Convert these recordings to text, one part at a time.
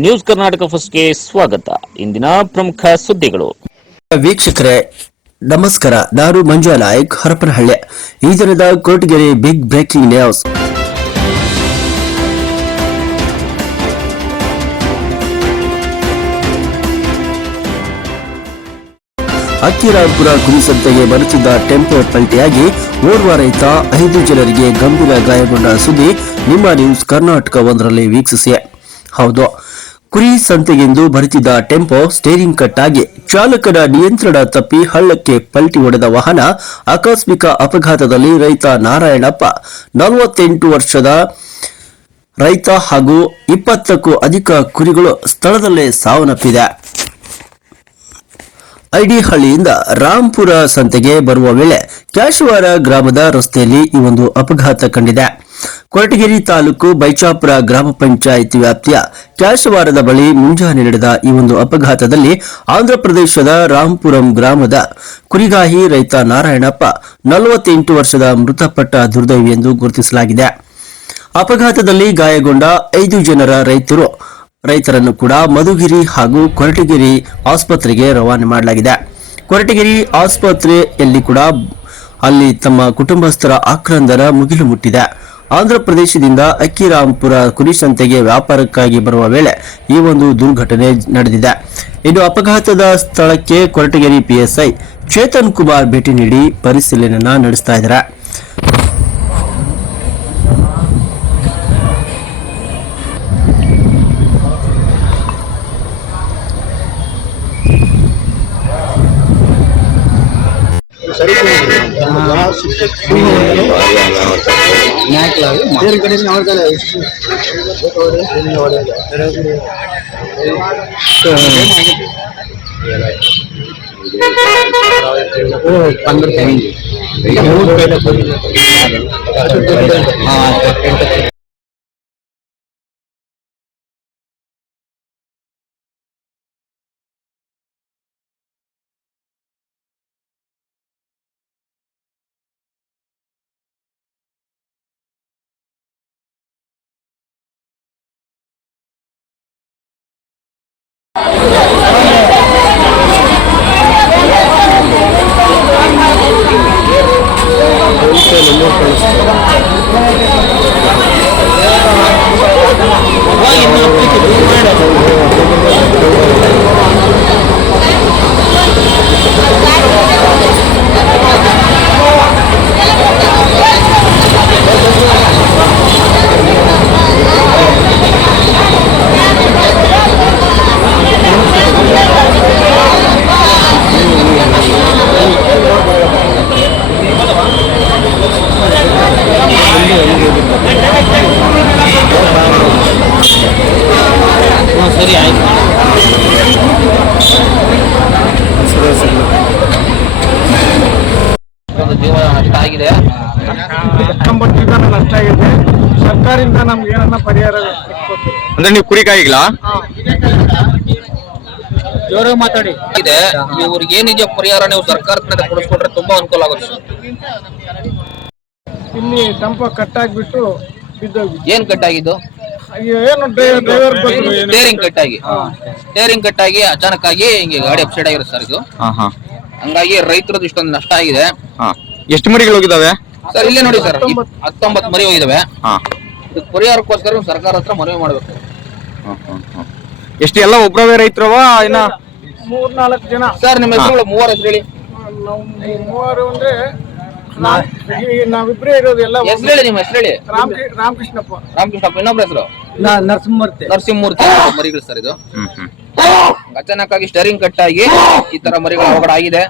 News Karnataka ಫಸ್ಟ್ಗೆ ಸ್ವಾಗತ. ಇಂದಿನ ಪ್ರಮುಖ ಸುದ್ದಿಗಳು. ವೀಕ್ಷಕರೇ, ನಮಸ್ಕಾರ. ನಾನು ಮಂಜು ನಾಯಕ್, ಹರಪನಹಳ್ಳಿ. ಈ ದಿನದ Kotagere big breaking news Akkirampura ಕುರಿಸಂತೆಗೆ ಬರುತ್ತಿದ್ದ ಟೆಂಪೋ ಪಲ್ಟಿಯಾಗಿ ಓರ್ವ ರೈತ ಐದು ಜನರಿಗೆ ಗಂಭೀರ ಗಾಯಗೊಂಡ ಸುದ್ದಿ ನಿಮ್ಮ ನ್ಯೂಸ್ ಕರ್ನಾಟಕ ಒಂದರಲ್ಲಿ ವೀಕ್ಷಿಸಿ. ಹೌದು ಕುರಿ ಸಂತೆಗೆಂದು ಬರುತ್ತಿದ್ದ ಟೆಂಪೋ ಸ್ಟೇರಿಂಗ್ ಆಗಿ ಚಾಲಕನ ನಿಯಂತ್ರಣ ತಪ್ಪಿ ಹಳ್ಳಕ್ಕೆ ಪಲ್ಟಿ ಹೊಡೆದ ವಾಹನ ಆಕಸ್ಮಿಕ ಅಪಘಾತದಲ್ಲಿ ರೈತ ನಾರಾಯಣಪ್ಪ. ನಲವತ್ತೆಂಟು ವರ್ಷದ ರೈತ ಹಾಗೂ ಇಪ್ಪತ್ತಕ್ಕೂ ಅಧಿಕ ಕುರಿಗಳು ಸ್ಥಳದಲ್ಲೇ ಸಾವನ್ನಪ್ಪಿದೆ. ಐಡಿಹಳ್ಳಿಯಿಂದ ರಾಂಪುರ ಸಂತೆಗೆ ಬರುವ ವೇಳೆ ಕ್ಯಾಶವಾರ ಗ್ರಾಮದ ರಸ್ತೆಯಲ್ಲಿ ಈ ಒಂದು ಅಪಘಾತ ಕಂಡಿದೆ. ಕೊರಟಗೆರೆ ತಾಲೂಕು ಬೈಚಾಪುರ ಗ್ರಾಮ ಪಂಚಾಯಿತಿ ವ್ಯಾಪ್ತಿಯ ಕ್ಯಾಶವಾರದ ಬಳಿ ಮುಂಜಾನೆ ನಡೆದ ಈ ಒಂದು ಅಪಘಾತದಲ್ಲಿ ಆಂಧ್ರಪ್ರದೇಶದ ರಾಂಪುರಂ ಗ್ರಾಮದ ಕುರಿಗಾಹಿ ರೈತ ನಾರಾಯಣಪ್ಪ ನಲವತ್ತೆಂಟು ವರ್ಷದ ಮೃತಪಟ್ಟ ದುರ್ದೈವಿ ಎಂದು ಗುರುತಿಸಲಾಗಿದೆ. ಅಪಘಾತದಲ್ಲಿ ಗಾಯಗೊಂಡ ಐದು ಜನರ ರೈತರು, ರೈತರನ್ನು ಕೂಡ ಮಧುಗಿರಿ ಹಾಗೂ ಕೊರಟಗಿರಿ ಆಸ್ಪತ್ರೆಗೆ ರವಾನೆ ಮಾಡಲಾಗಿದೆ. ಕೊರಟಗಿರಿ ಆಸ್ಪತ್ರೆಯಲ್ಲಿ ಕೂಡ ಅಲ್ಲಿ ತಮ್ಮ ಕುಟುಂಬಸ್ಥರ ಆಕ್ರಂದನ ಮುಗಿಲು ಮುಟ್ಟಿದೆ. ಆಂಧ್ರಪ್ರದೇಶದಿಂದ ಅಕ್ಕಿರಾಂಪುರ ಕುರಿ ಸಂತೆಗೆ ವ್ಯಾಪಾರಕ್ಕಾಗಿ ಬರುವ ವೇಳೆ ಈ ಒಂದು ದುರ್ಘಟನೆ ನಡೆದಿದೆ. ಇನ್ನು ಅಪಘಾತದ ಸ್ಥಳಕ್ಕೆ ಕೊರಟಗೆರೆ ಪಿಎಸ್ಐ ಚೇತನ್ ಕುಮಾರ್ ಭೇಟಿ ನೀಡಿ ಪರಿಶೀಲನೆಯನ್ನ ನಡೆಸ್ತಾ ಇದ್ದಾರೆ. ಮ್ಯಾಕ್ಲ ಬೇರೆ ಕಡೆ ನೋಡ್ತಾರೆ ಪಂದ್ರ ಟೈಮ್ ಸರಿ ಆಯ್ತು ಒಂದು ಜೀವ ನಷ್ಟ ಆಗಿದೆ ಹತ್ತೊಂಬತ್ತು ಜನ ನಷ್ಟ ಆಗಿದೆ ಸರ್ಕಾರದಿಂದ ನಮ್ಗೆ ಏನನ್ನ ಪರಿಹಾರ. ಅಂದ್ರೆ ನೀವು ಕುರಿಕಾಯಿಗಳಾ ಜೋರಾಗಿ ಮಾತಾಡಿ. ಇದೆ. ಇವ್ರಿಗೆ ಏನಿದೆ ಪರಿಹಾರ ನೀವು ಸರ್ಕಾರದಿಂದ ಕೊಡಿಸ್ಕೊಂಡ್ರೆ ತುಂಬಾ ಅನುಕೂಲ ಆಗುತ್ತೆ. ಇಲ್ಲಿ ಟಂಪ ಕಟ್ಟಾಗ್ಬಿಟ್ಟು ಬಿದ್ದೋಗಿ ಏನ್ ಕಟ್ಟಾಗಿದ್ದು? ಏನು ಡ್ರೈವರ್ ಏನು ಸ್ಟೇರಿಂಗ್ ಕಟ್ಟಾಗಿ? ಸ್ಟೇರಿಂಗ್ ಕಟ್ಟಾಗಿ. ಅಚಾನಕ್ ಆಗಿ ಹಿಂಗೆ ಗಾಡಿ ಅಪ್ಸೈಡ್ ಆಗಿರುತ್ತೆ ಸರ್ ಇದು. ಹಾ ಹಾ. ಹಂಗಾಗಿ ರೈತರದ್ದು ಇಷ್ಟೊಂದು ನಷ್ಟ ಆಗಿದೆ. ಹಾ. ಎಷ್ಟು ಮರಿಗಳು ಹೋಗಿದಾವೆ? ಸರ್ ಇಲ್ಲೇ ನೋಡಿ ಸರ್ ಹತ್ತೊಂಬತ್ತು. ಮರಿ ಹೋಗಿದಾವೆ. ಹಾ. ಇದಕ್ಕೆ ಪರಿಹಾರಕ್ಕೋಸ್ಕರ ನೀವು ಸರ್ಕಾರ ಹತ್ರ ಮನವಿ ಮಾಡ್ಬೇಕು. ಹಾ, ಹಾ, ಹಾ. ಎಷ್ಟು ಎಲ್ಲ ಒಬ್ಬರವೇ ರೈತರವ ಇನ್ನ? ಮೂರ್ ನಾಲ್ಕು ಜನ. ಸರ್ ನಿಮ್ಮ ಹೆಸರುಗಳು ಮೂವರ ಹೆಸರು ಹೇಳಿ. ನಾವು ಮೂವರು ಅಂದ್ರೆ ನಾವಿಬ್ರೇ ಇರೋದು ಎಲ್ಲ ಹೆಸರು ಹೇಳಿ ನಿಮ್ಮ ಹೆಸರು ಹೇಳಿ ರಾಮ್ ರಾಮಕೃಷ್ಣಪ್ಪ ರಾಮಕೃಷ್ಣಪ್ಪ ಇನ್ನೊಬ್ರ ಹೆಸರು ನರಸಿಂಹಮೂರ್ತಿ ನರಸಿಂಹಮೂರ್ತಿ ಮರಿಗಳು ಸರ್ ಇದು ಹ್ಮ್ ಅಚಾನಕ್ ಆಗಿ ಸ್ಟೇರಿಂಗ್ ಕಟ್ ಆಗಿ ಈ ತರ ಮರಿಗಳ ಅವಘಡ ಆಗಿದೆ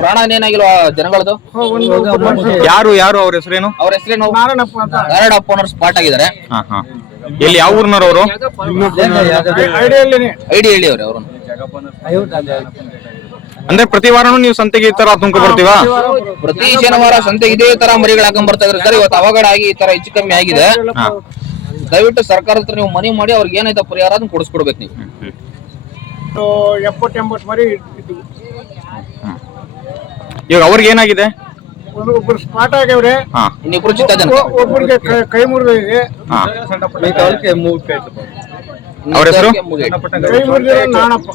ಪ್ರಾಣ ಏನಾಗಿಲ್ವಾ ಜನಗಳದು. ಯಾರು ಯಾರು ಅವ್ರ ಹೆಸರೇನು ಅವ್ರ ಹೆಸರೇನು ನಾರಾಯಣಪ್ಪ ಅಂತ ನಾರಾಯಣಪ್ಪ ಅನ್ನೋರು ಸ್ಪಾಟ್ ಆಗಿದ್ದಾರೆ ಹಾ ಹಾ ಎಲ್ಲಿ ಯಾವ ಊರ್ನವ್ರು ಅವರು ಐಡಿ ಹೇಳಿ ಅವ್ರೆ ಅವ್ರನ್ನ ಅಂದ್ರೆ ಪ್ರತಿ ವಾರನೂ ನೀವು ಸಂತೆಗೆ ಈ ತರ ತುಂಕ ಬರ್ತೀವಾ? ಪ್ರತಿ ಶನಿವಾರ ಸಂತೆಗೆ ಇದೇ ತರ ಮರಿಗಳು ಹಾಕೊಂಡ್ ಬರ್ತಾ ಇದ್ರೆ ಸರ್ ಇವತ್ತು ಅವಘಡ ಆಗಿ ಈ ತರ ಹೆಚ್ಚು ಕಮ್ಮಿ ಆಗಿದೆ. ದಯವಿಟ್ಟು ಸರ್ಕಾರದ ಹತ್ರ ನೀವು ಮನವಿ ಮಾಡಿ ಅವ್ರಿಗೆ ಏನೈತೆ ಪರಿಹಾರ ಅದನ್ನ ಕೊಡಿಸ್ಕೊಡ್ಬೇಕು ನೀವು. ಎಪ್ಪತ್ತೆಂಬತ್ತು ಮರಿ ಇದ್ವು. ಇವಾಗ ಅವ್ರಿಗೆ ಏನಾಗಿದೆ? ಒಂದು ಒಬ್ರು ಸ್ಪಾಟ್ ಆಗ್ಯವ್ರೆ. ಹಾ. ಇನ್ನಿಬ್ರು ಚಿತ್ತ ಜನ ಒ- ಒಬ್ರಿಗೆ ಕೈ- ಕೈ ಮುರಿದಿದೆ ಹಾ. ಅವ್ರ ಹೆಸರು? ಕೈ ಮುರಿದಿರೋ ನಾಣಪ್ಪ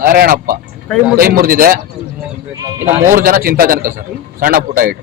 ನಾರಾಯಣಪ್ಪ. ಕೈ ಮುರಿದಿದೆ. ಇನ್ನು ಮೂರು ಜನ ಚಿಂತಾಜನಕ ಸರ್. ಸಣ್ಣ ಪುಟ್ಟ ಇಟ್ಟು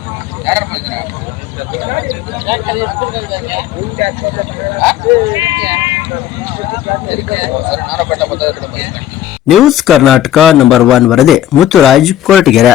ನ್ಯೂಸ್ ಕರ್ನಾಟಕ ನಂಬರ್ ಒನ್ ವರದಿ ಮುತ್ತುರಾಜ್ ಕೊರಟಗೆರೆ